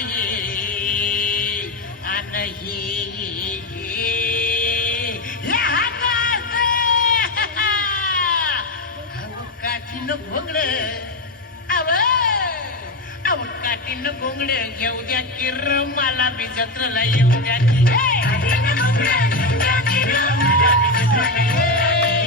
ये अनही काठीनं घोंगड अव काठीनं घोंगड घेऊ द्या किर मला बी जत्रेला येऊ द्या की काठीनं घोंगड घेऊ द्या किर मला बी जत्रेला येऊ द्या की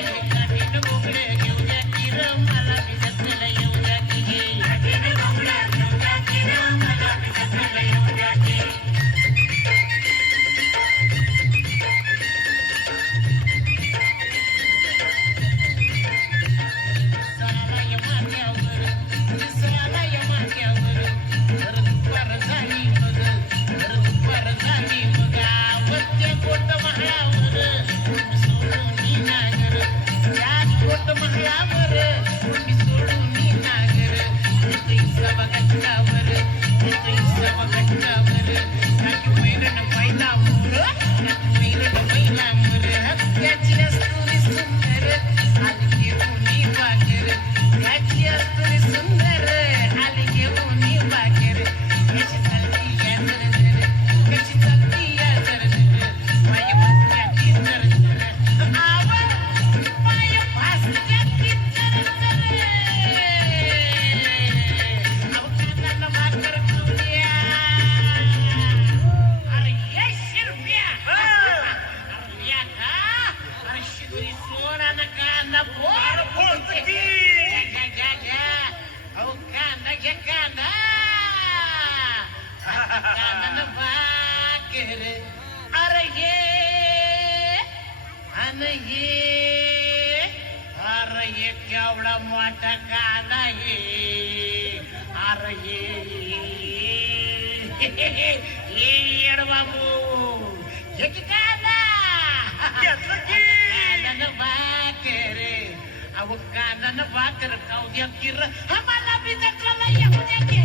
अरे ये केवढा मोठा कांदा ये अरे ये बाबू ये की कांदा कांदा भाकर अहो कांदा न भाकर खाऊ द्या किर आम्हाला बी जत्रेला येऊ द्या की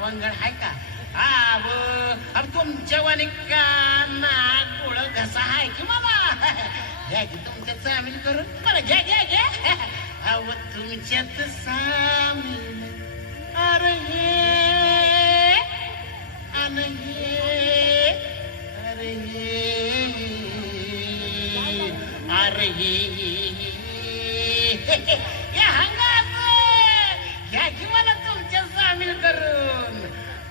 वंगड आहे का अब तुमच्या वाणी काना गोळ घसा आहे की मला घ्या की तुमच्या सामील करून मला घ्या घ्या घ्या अव तुमच्यात सामील अरे हे अरे हे घ्या की मला तुमच्या सामील करून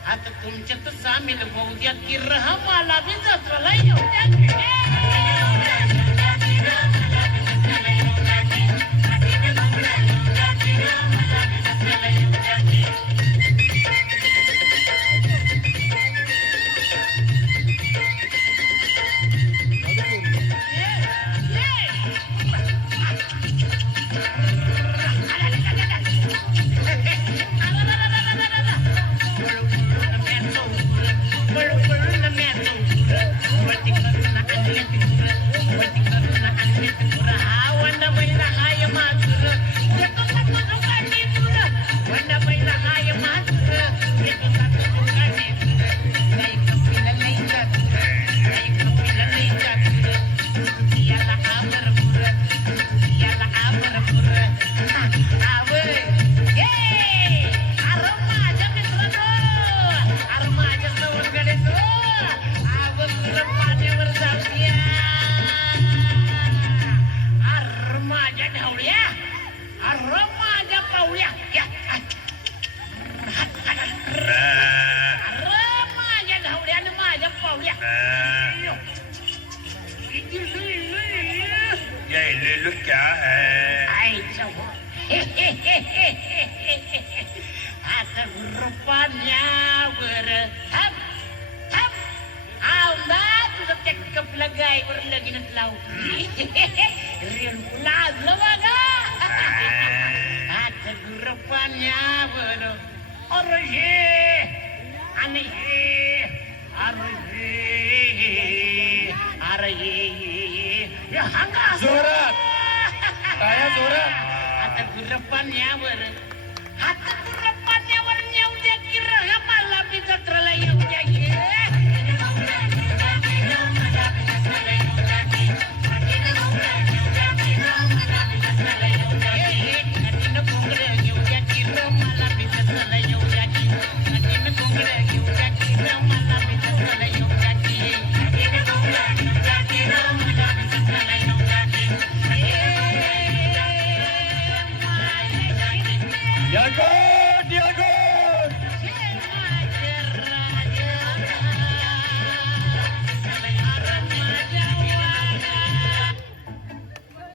आता तुमच्यात सामील होऊ द्या की मला बी जत्रेला येऊ द्या Pulling the mantle. पाण्यावर थांब थांब आवदा तुझं त्या कपला गायवर लगीनच लावतो रेणू लाजलं बघा आता गुर पाण्यावर अरे हे आणि हे अरे हे हांगा जोरात काय जोरात आता गुर पाण्यावर आता गुर पाण्यावर येऊ द्या की रहा मला बी जत्राला येऊ द्या Diago! Diago!